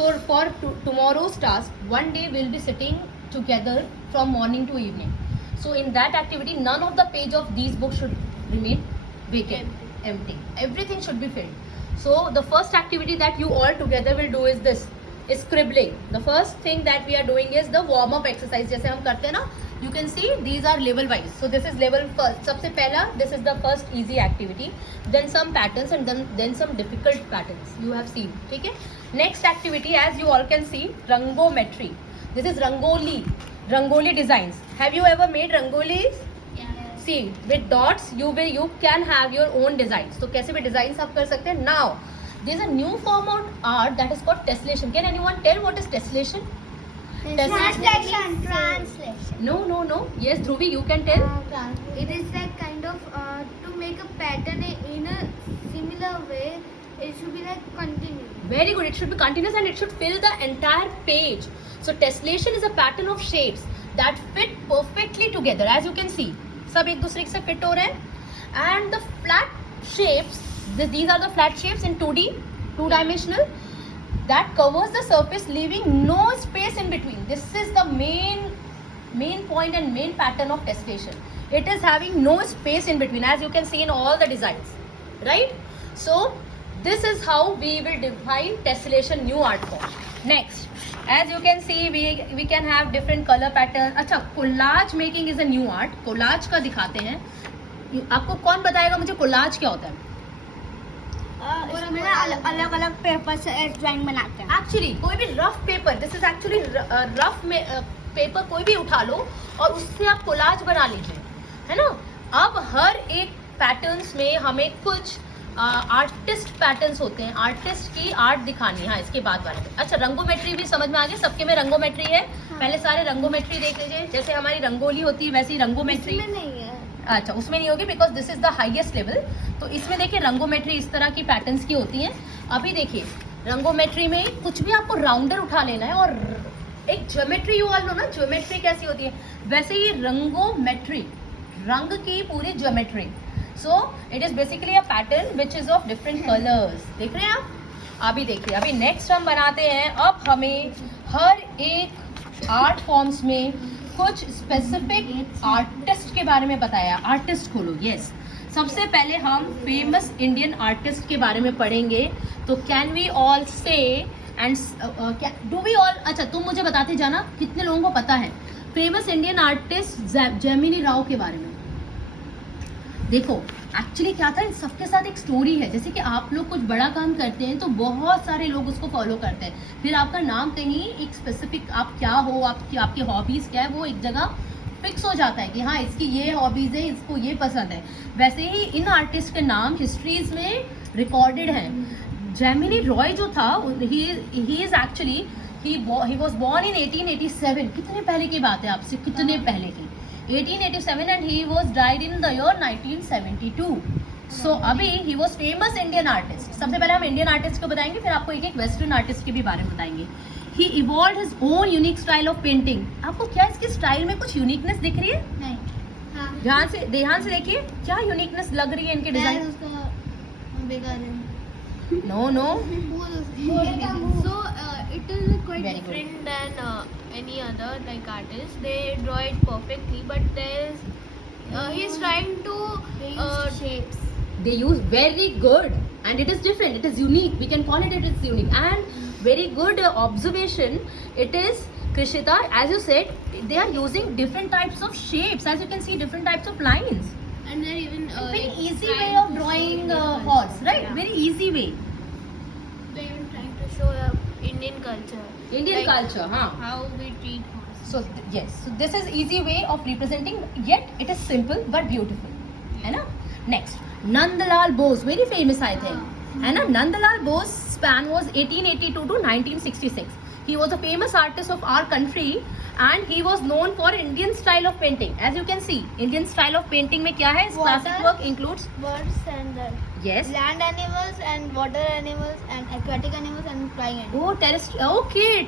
So for tomorrow's task, one day we'll be sitting together from morning to evening. So in that activity, none of the page of these books should remain vacant, empty. Everything should be filled. So the first activity that you all together will do is this, is scribbling. The first thing that we are doing is the warm up exercise. जैसे हम करते हैं ना, you can see these are level wise. So this is level first. सबसे पहला, this is the first easy activity. Then some patterns and then some difficult patterns you have seen. ठीक है? Next activity, as you all can see, rangometry. This is rangoli designs. Have you ever made rangolis? See, with dots you can have your own designs. So कैसे भी designs आप कर सकते हैं. Now there is a new form of art that is called tessellation. Can anyone tell what is tessellation? Translation. No. Yes, Dhruvi, you can tell. It is like kind of to make a pattern in a similar way. It should be like continuous. Very good. It should be continuous and it should fill the entire page. So tessellation is a pattern of shapes that fit perfectly together. As you can see, सब एक दूसरे से fit हो रहे हैं. And the flat shapes, these are the flat shapes in 2D, two-dimensional, that covers the surface, leaving no space in between. This is the main point and main pattern of tessellation. It is having no space in between, as you can see in all the designs, right? So this is how we will define tessellation, new art form. Next, as you can see, we can have different color pattern. अच्छा, collage making is a new art. Collage का दिखाते हैं. आपको कौन बताएगा मुझे collage क्या होता है? उसमें अलग अलग पेपर से ड्राइंग बनाते हैं. Actually, कोई भी rough paper, this is actually rough paper कोई भी उठा लो और उससे आप collage बना लीजिए, है ना? अब हर एक patterns में हमें कुछ आर्टिस्ट पैटर्न्स होते हैं. आर्टिस्ट की आर्ट दिखानी है. हाँ, इसके बाद वाले. अच्छा, रंगोमेट्री भी समझ में आ गया सबके में. रंगोमेट्री है. पहले सारे रंगोमेट्री देख लीजिए. जैसे हमारी रंगोली होती है वैसे ही रंगोमेट्री नहीं है. अच्छा, उसमें नहीं होगी because this is the highest level. तो इसमें देखिए रंगोमेट्री इस तरह की पैटर्न्स की होती हैं. अभी देखिए रंगोमेट्री में कुछ भी आपको राउंडर उठा लेना है और एक ज्योमेट्री यू ऑल नो ना, ज्योमेट्री कैसी होती है वैसे ही रंगोमेट्री, रंग की पूरी geometry. So it is basically a pattern which is of different colors. देख रहे हैं आप? अभी देखिए, अभी नेक्स्ट हम बनाते हैं. अब हमें हर एक आर्ट फॉर्म्स में कुछ स्पेसिफिक आर्टिस्ट के बारे में बताया. आर्टिस्ट खोलो. यस, सबसे पहले हम फेमस इंडियन आर्टिस्ट के बारे में पढ़ेंगे. तो कैन वी ऑल से एंड डू वी ऑल, अच्छा तुम मुझे बताते जाना कितने लोगों को पता है famous Indian artist Gemini Rao के बारे में. देखो एक्चुअली क्या था, इन सबके साथ एक स्टोरी है. जैसे कि आप लोग कुछ बड़ा काम करते हैं तो बहुत सारे लोग उसको फॉलो करते हैं. फिर आपका नाम कहीं एक स्पेसिफिक आप क्या हो, आपकी हॉबीज क्या है, वो एक जगह फिक्स हो जाता है कि हाँ इसकी ये हॉबीज है, इसको ये पसंद है. वैसे ही इन आर्टिस्ट के नाम हिस्ट्रीज में रिकॉर्डेड हैं. जेमिनी रॉय जो था, he is actually he was born in 1887. कितने पहले की बात है आपसे, कितने पहले की, 1887, and he was died in the year 1972. So अभी he was famous Indian artist. सबसे पहले हम इंडियन आर्टिस्ट को बताएंगे, फिर आपको एक एक वेस्टर्न आर्टिस्ट के भी बारे में बताएंगे. He evolved his own unique style of painting. आपको क्या इसकी स्टाइल में कुछ यूनिकनेस दिख रही है? नहीं. हाँ. ध्यान से देखिए क्या यूनिकनेस लग रही है इनके design. No. So it is quite Very good. different than any other like artist. They draw it perfectly, but there's he's trying to shapes. They use very good and it is different. It is unique. We can call it is unique and very good observation. It is Krishita, as you said, they are using different types of shapes. As you can see, different types of lines. And they're even Very easy way of drawing horse, right? Yeah. Very easy way. They're even trying to show Indian culture. Indian Like culture, huh? How we treat horse. So yes, so this is easy way of representing. Yet it is simple but beautiful, है ना? Next, Nandalal Bose, very famous I think, है ना? Nandalal Bose span was 1882 to 1966. He was a famous artist of our country and he was known for Indian style of painting. As you can see, Indian style of painting में क्या है? Classic work includes Birds and yes, land animals and water animals and aquatic animals and flying animals. oh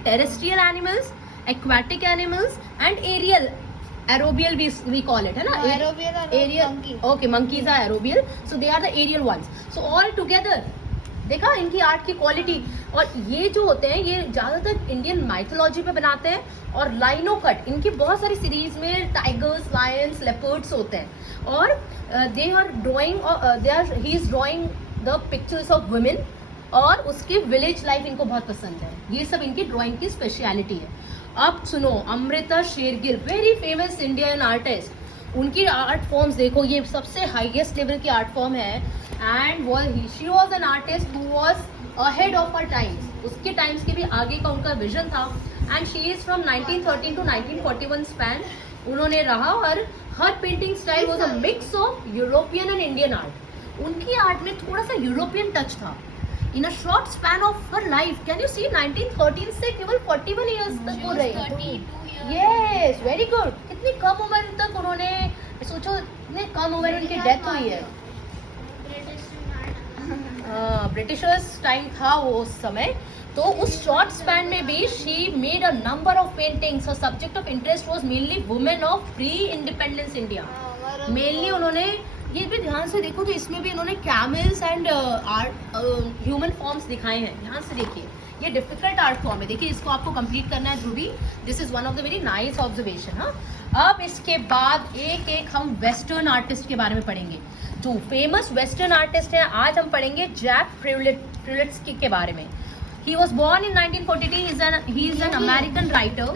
terrestrial animals, aquatic animals and aerobial we call it, है ना? Aerobial are aerial monkey. Okay, monkeys are aerobial, so they are the aerial ones. So all together देखा इनकी art की quality. और ये जो होते हैं ये ज्यादातर इंडियन माइथोलॉजी पे बनाते हैं। और लाइनो कट इनकी बहुत सारी सीरीज में टाइगर्स, लायंस, लेपर्ड्स होते हैं। और they are drawing he is drawing the pictures of women और उसकी विलेज लाइफ इनको बहुत पसंद है। ये सब इनकी ड्राइंग की स्पेशलिटी है। अब सुनो, Amrita Shergil very famous Indian artist, उनकी आर्ट फॉर्म्स देखो, ये सबसे हाईएस्ट लेवल की आर्ट फॉर्म है। And she was an artist who was ahead of her times, उसके टाइम्स के भी आगे का उनका विजन था। And she is from 1913 to 1941 span उन्होंने रहा। और her painting style was a mix of European and Indian art. उनकी आर्ट में थोड़ा सा यूरोपियन टच था। In a short span of her life, can you see 1913 से केवल 41 ईयर्स तक हो रही। Yes, very good. कितनी कम उम्र तक उन्होंने, सोचो इतने कम उम्र में उनकी डेथ हुई है। ब्रिटिशर्स टाइम था वो उस समय। तो उस शॉर्ट स्पैन में भी she made a number of paintings. और subject of interest was mainly women of pre independence India. Mainly उन्होंने, ये भी ध्यान से देखो तो इसमें भी इन्होंने कैमल्स एंड ह्यूमन फॉर्म्स दिखाए हैं। ध्यान से देखिए, ये डिफिकल्ट आर्ट फॉर्म है। देखिए इसको आपको कंप्लीट करना है Dhruvi. This is one of the very nice observation. हाँ, अब इसके बाद एक एक हम वेस्टर्न आर्टिस्ट के बारे में पढ़ेंगे। जो फेमस वेस्टर्न आर्टिस्ट हैं आज हम पढ़ेंगे जैक प्रिवलिट्स्की के बारे में। He was born in 1942। He is an American writer.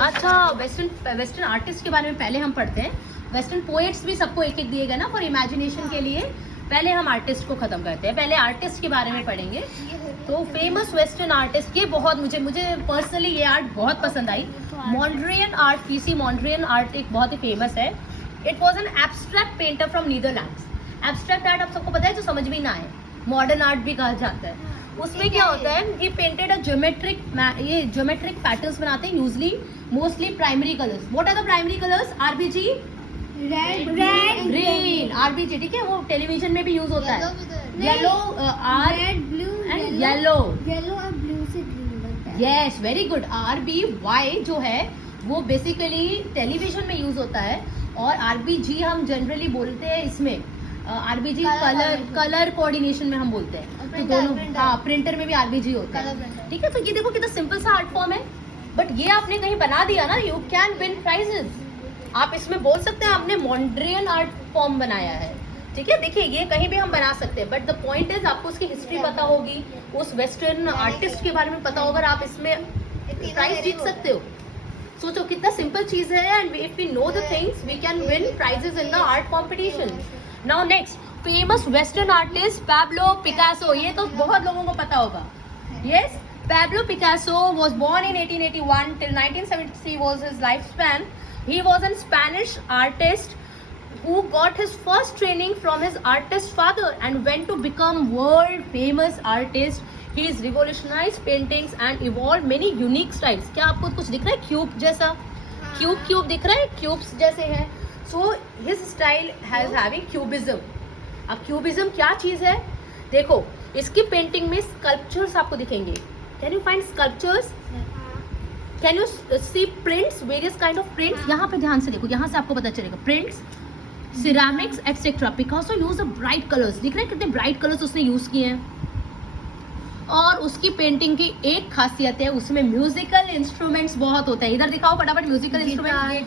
अच्छा, वेस्टर्न आर्टिस्ट के बारे में पहले हम पढ़ते हैं। वेस्टर्न पोएट्स भी सबको एक एक दिए गए ना फॉर इमेजिनेशन के लिए। पहले हम आर्टिस्ट को खत्म करते हैं, पहले आर्टिस्ट के बारे में पढ़ेंगे। तो फेमस वेस्टर्न आर्टिस्ट, ये बहुत मुझे पर्सनली ये आर्ट बहुत पसंद आई। मॉन्ड्रियन आर्ट, पीसी मॉन्ड्रियन आर्ट एक बहुत ही फेमस है। It was an abstract painter from Netherlands. Abstract art आप सबको पता है, जो समझ में ना आए, मॉडर्न आर्ट भी कहा जाता है। उसमें क्या होता है, ये पेंटेड अ ज्योमेट्रिक पैटर्न्स बनाते हैं, usually mostly primary colours. What are the primary colours? RBG, red, green, RBG, ठीक है, वो टेलीविजन में भी यूज होता है। Yellow, are red, blue and yellow और ब्लू से ग्रीन बनता है। Yes, very good. आरबीवाई जो है वो बेसिकली टेलीविजन में यूज होता है। और आरबीजी हम जनरली बोलते हैं इसमें, आरबीजी कलर कोऑर्डिनेशन में हम बोलते हैं। तो दोनों, हाँ, प्रिंटर में भी आरबीजी होता है, ठीक है। तो ये देखो कितना सिंपल सा आर्ट फॉर्म है, बट ये आपने कहीं बना दिया ना, यू कैन विन प्राइजेस। आप इसमें बोल सकते हैं आपने मॉन्ड्रियन आर्ट फॉर्म बनाया है, ठीक है। देखिए ये कहीं भी हम बना सकते हैं, बट द पॉइंट इज आपको उसकी हिस्ट्री पता होगी, उस वेस्टर्न आर्टिस्ट के बारे में पता होगा, आप इसमें प्राइज जीत सकते हो। सोचो कितना सिंपल चीज है। And if we know the things we can win prizes in the art competition. Now next famous western artist Pablo Picasso. ये तो बहुत लोगों को पता होगा। Yes, Pablo Picasso was born in 1881 till 1973 was his lifespan. He was a Spanish artist who got his first training from his artist father and went to become world famous artist. He has revolutionized paintings and evolved many unique styles. क्या आपको कुछ दिख रहा है cube जैसा? Cube दिख रहा है, क्यूब्स जैसे हैं। So his style has having cubism. अब क्यूबिज्म क्या चीज है? देखो इसकी पेंटिंग में स्कल्पचर्स आपको दिखेंगे। Can you find sculptures? Can you see prints, various kind of prints? यहाँ पे ध्यान से देखो, यहाँ से आपको पता चलेगा prints, ceramics etcetera. Picasso use a bright colours. दिख रहे हैं कितने ब्राइट कलर्स उसने यूज किए हैं। और उसकी पेंटिंग की एक खासियत है, उसमें म्यूजिकल इंस्ट्रूमेंट्स बहुत होते हैं। इधर दिखाओ फटाफट म्यूजिकल इंस्ट्रूमेंट। एंड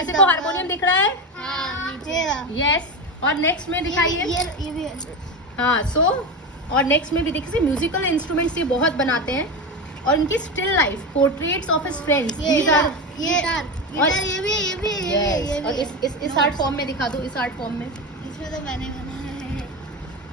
किसी को हारमोनियम दिख रहा है? यस। और नेक्स्ट में दिखाइए। हाँ, सो और नेक्स्ट में भी देखिए म्यूजिकल इंस्ट्रूमेंट्स ये बहुत बनाते हैं। और इनकी still life, portraits of his friends, और इस आर्ट फॉर्म में दिखा दो, इस आर्ट फॉर्म में। इसमें तो मैंने बनाया है।